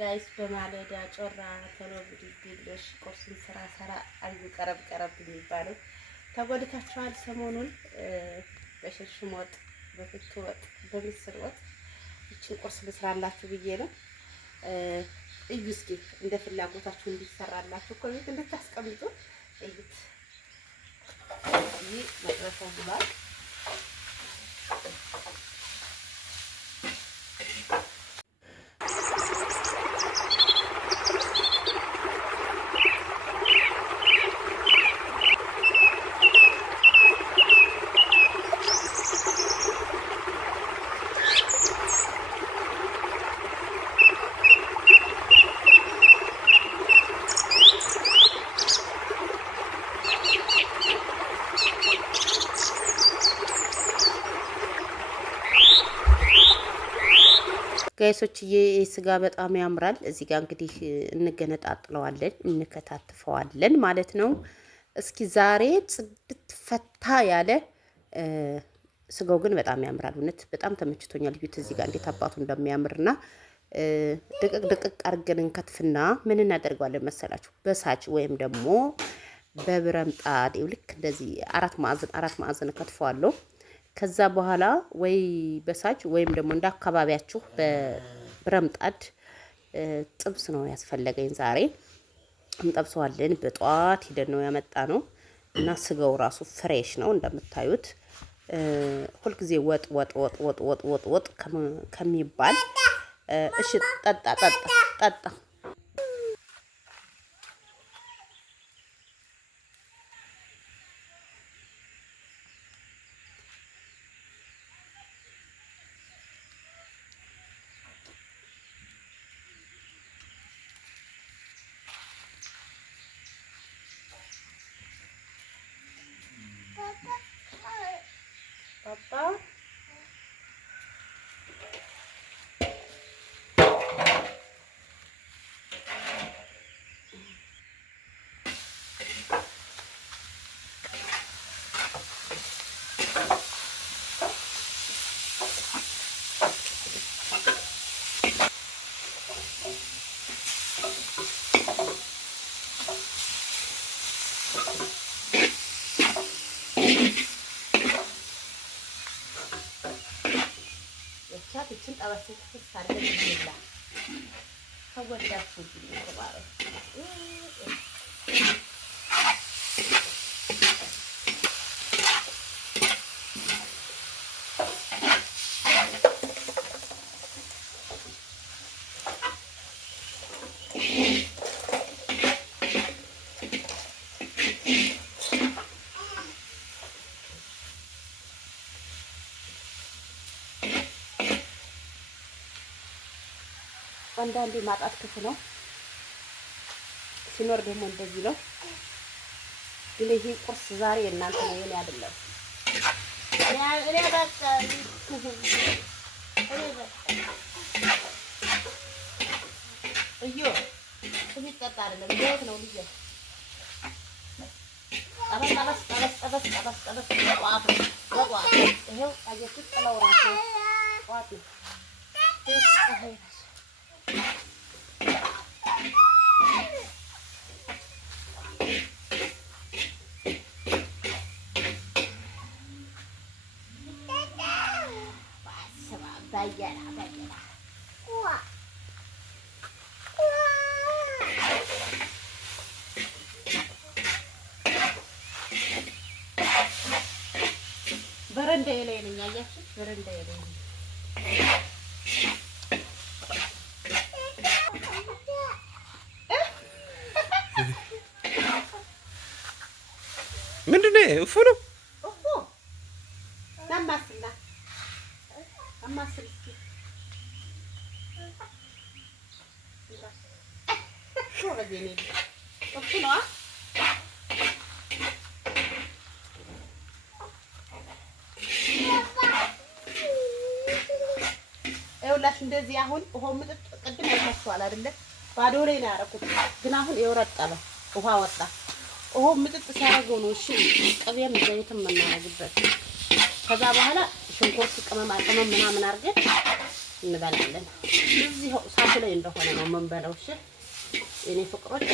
ጋይስ በማለዳ ጮራ ቶሎ ብድግልሽ ቁርስን ስራ አዩ ቀረብ የሚባለው ተጎድታችኋል። ሰሞኑን በሽሽም ወጥ፣ በፍቶ ወጥ፣ በምስር ወጥ እቺን ቁርስ ልስራላችሁ ብዬ ነው። እዩ እስኪ እንደ ፍላጎታችሁ እንዲሰራላችሁ ኮሜንት እንድታስቀምጡ እዩት። ይህ መጥረሻው ብሏል። ጋይሶችዬ ስጋ በጣም ያምራል። እዚህ ጋር እንግዲህ እንገነጣጥለዋለን እንከታትፈዋለን ማለት ነው። እስኪ ዛሬ ጽድት ፈታ ያለ ስጋው ግን በጣም ያምራል። እውነት በጣም ተመችቶኛል። ልዩት እዚህ ጋር እንዴት አባቱ እንደሚያምርና ድቅቅ አድርገን እንከትፍና ምን እናደርገዋለን መሰላችሁ? በሳች ወይም ደግሞ በብረምጣድ ልክ እንደዚህ አራት ማዕዘን ከትፈዋለሁ። ከዛ በኋላ ወይ በሳጅ ወይም ደግሞ እንደ አካባቢያችሁ በብረምጣድ ጥብስ ነው ያስፈለገኝ። ዛሬ እንጠብሰዋለን። በጧት ሂደን ነው ያመጣ ነው እና ስጋው ራሱ ፍሬሽ ነው እንደምታዩት። ሁልጊዜ ወጥ ከሚባል እሺ፣ ጠጣ Papa. እችን ጠበስ አድርገን እንብላ። ከወዳችሁ ተባረክ። አንዳንዴ ማጣት ክፉ ነው፣ ሲኖር ደግሞ እንደዚህ ነው። ግን ይሄ ቁርስ ዛሬ እናንተ ነው የኔ አይደለም። እኔ በቃ እዩ የሚጠጣ አይደለም ዘይት ነው ልጅ። ጠበስ ጠዋት ይሄው አየቱት ጥለው ራሱ ጠዋት ነው። በረንዳዬ ላይ ነኝ። አያችሁ፣ በረንዳዬ ላይ ነኝ። ምንድን ነው? እፉ ነው እፉ። አማስል እስኪ እፉ ነው። ይኸውላችሁ እንደዚህ አሁን ውሃው ምጥጥ ቅድም አይታችኋል አይደለ? ባዶ ላይ ነው ያደረኩት፣ ግን አሁን የወረጠለ ውሃ ወጣ። ውሃው ምጥጥ ሲያደርገው ነው እሺ ቅቤም ዘይትም የምናደርግበት። ከዛ በኋላ ሽንኩርት ቅመም ምናምን አድርገን እንበላለን። እዚህ ሳቱ ላይ እንደሆነ ነው የምንበላው። እሺ የኔ ፍቅሮች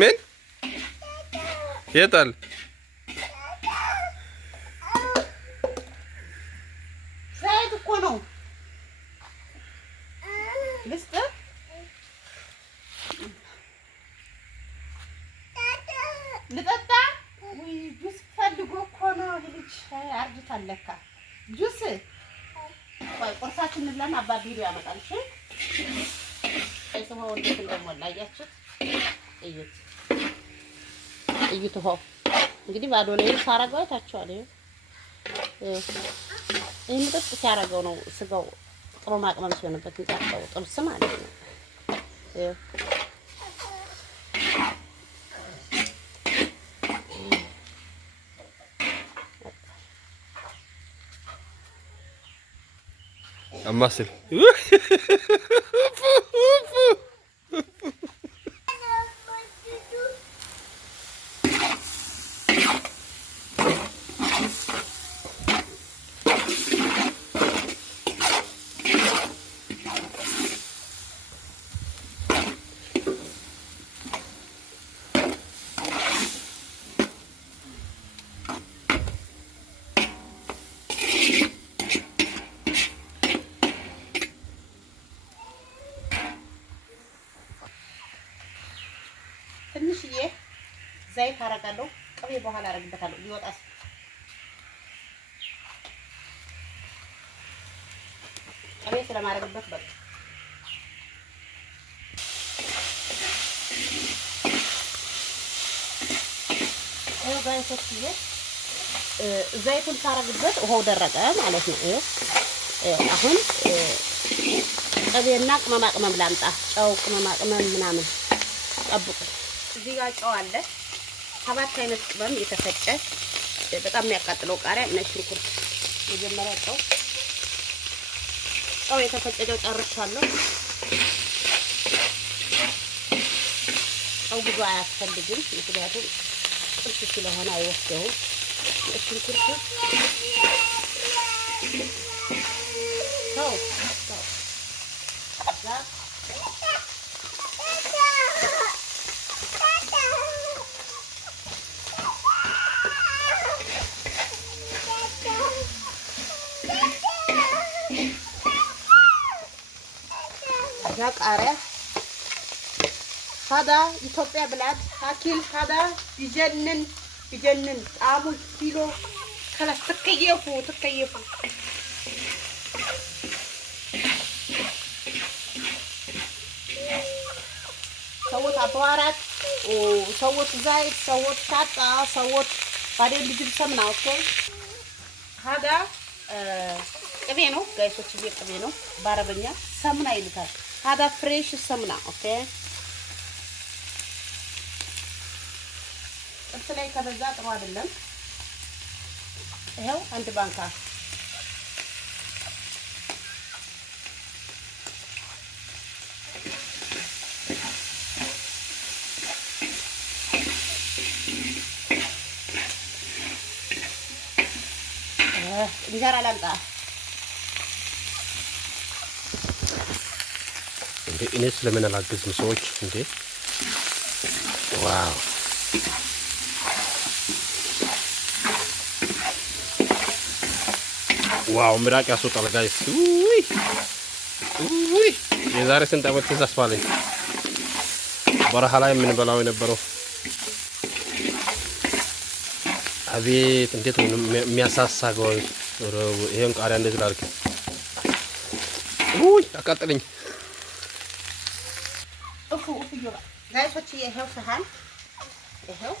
ምን የጣል ዘይት እኮ ነው ልስጥ ልጠጣ ወይ ጁስ ፈልጎ እኮ ነው ልጅ አርጅታል ለካ ጁስ ቆይ ቁርሳችን እንብላና አባቢ ቢሮ ያመጣል እሺ አይሰማው እንዴት እንደሞላ አያችሁት እዩት እዩት ሆ እንግዲህ ባዶ ነው ሳረጋው ታቻለ ይሄ ምጥጥ ሲያረጋው ነው ስጋው ቅመማ ቅመም ሲሆንበት የሚጣፍጠው ጥብስ ማለት ነው አማስል ትንሽዬ ዘይት አረጋለሁ ቅቤ በኋላ አረግበታለሁ ሊወጣስ ቅቤ ስለማረግበት በቃ ይሄው ጋይሶችዬ ዘይቱን ሳረግበት ውሃው ደረቀ ማለት ነው አሁን ቅቤና ቅመማ ቅመም ላምጣ ጨው ቅመማ ቅመም ምናምን ጠብቁ እዚህ ጋር ጨው አለ 7 አይነት ቅመም የተፈጨ በጣም የሚያቃጥለው ቃሪያ ነጭ ሽንኩርት መጀመሪያ ጨው የተፈጨው ጨርሻለሁ ጨው ብዙ አያስፈልግም ምክንያቱም ጥብስ ስለሆነ አይወስደውም ነጭ ሽንኩርት ቃሪያ هذا ኢትዮጵያ ብላድ አኪል هذا ቢጀንን ጣሙ ኪሎ خلاص ተከየፉ ሰዎች አባራት ሰዎች ዘይት ሰዎች ሻጣ ሰዎች ባዴን ልጅም ሰምና ኦኬ هذا ቅቤ ነው ጋይሶች ቅቤ ነው በአረበኛ ሰምና ይሉታል هذا فريش سمنة اوكي ጥብስ ላይ ከበዛ ጥሩ አይደለም ይሄው አንድ ባንካ እንጀራ ላምጣ እኔ ስለምን አላግዝም ሰዎች እንዴ ዋው ምራቅ ያስወጣል ጋይስ ውይ የዛሬ ስንት ዓመት ተሳስፋለኝ በረሃ ላይ የምንበላው የነበረው አቤት እንዴት ነው የሚያሳሳገው ይሄን ቃሪያ እንዴት ላድርግ ውይ አቃጠለኝ ጋይሶች ይሄው ሰሃን ይሄው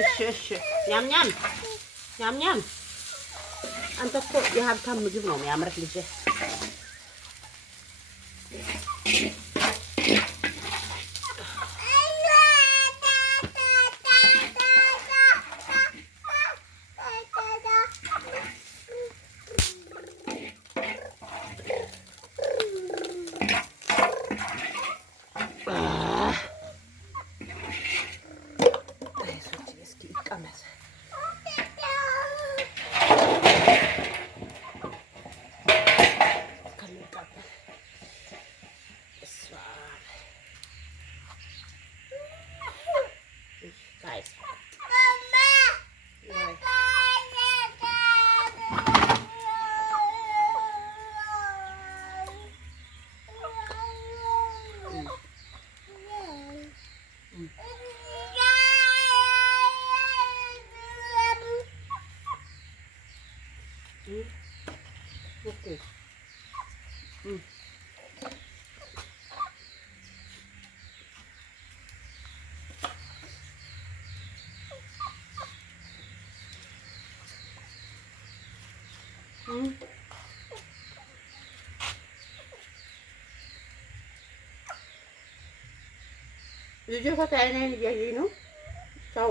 እሺ እሺ። ኛም ኛም አንተ እኮ የሀብታም ምግብ ነው የሚያምርህ ልጄ። Okay. ልጅ ፈታ አይነን እያየኝ ነው። ቻው